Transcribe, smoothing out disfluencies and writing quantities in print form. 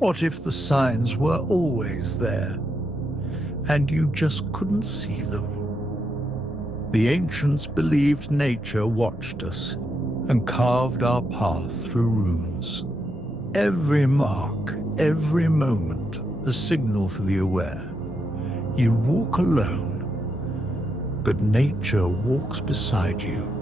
What if the signs were always there, and you just couldn't see them? The ancients believed nature watched us and carved our path through runes. Every mark, every moment, a signal for the aware. You walk alone, but nature walks beside you.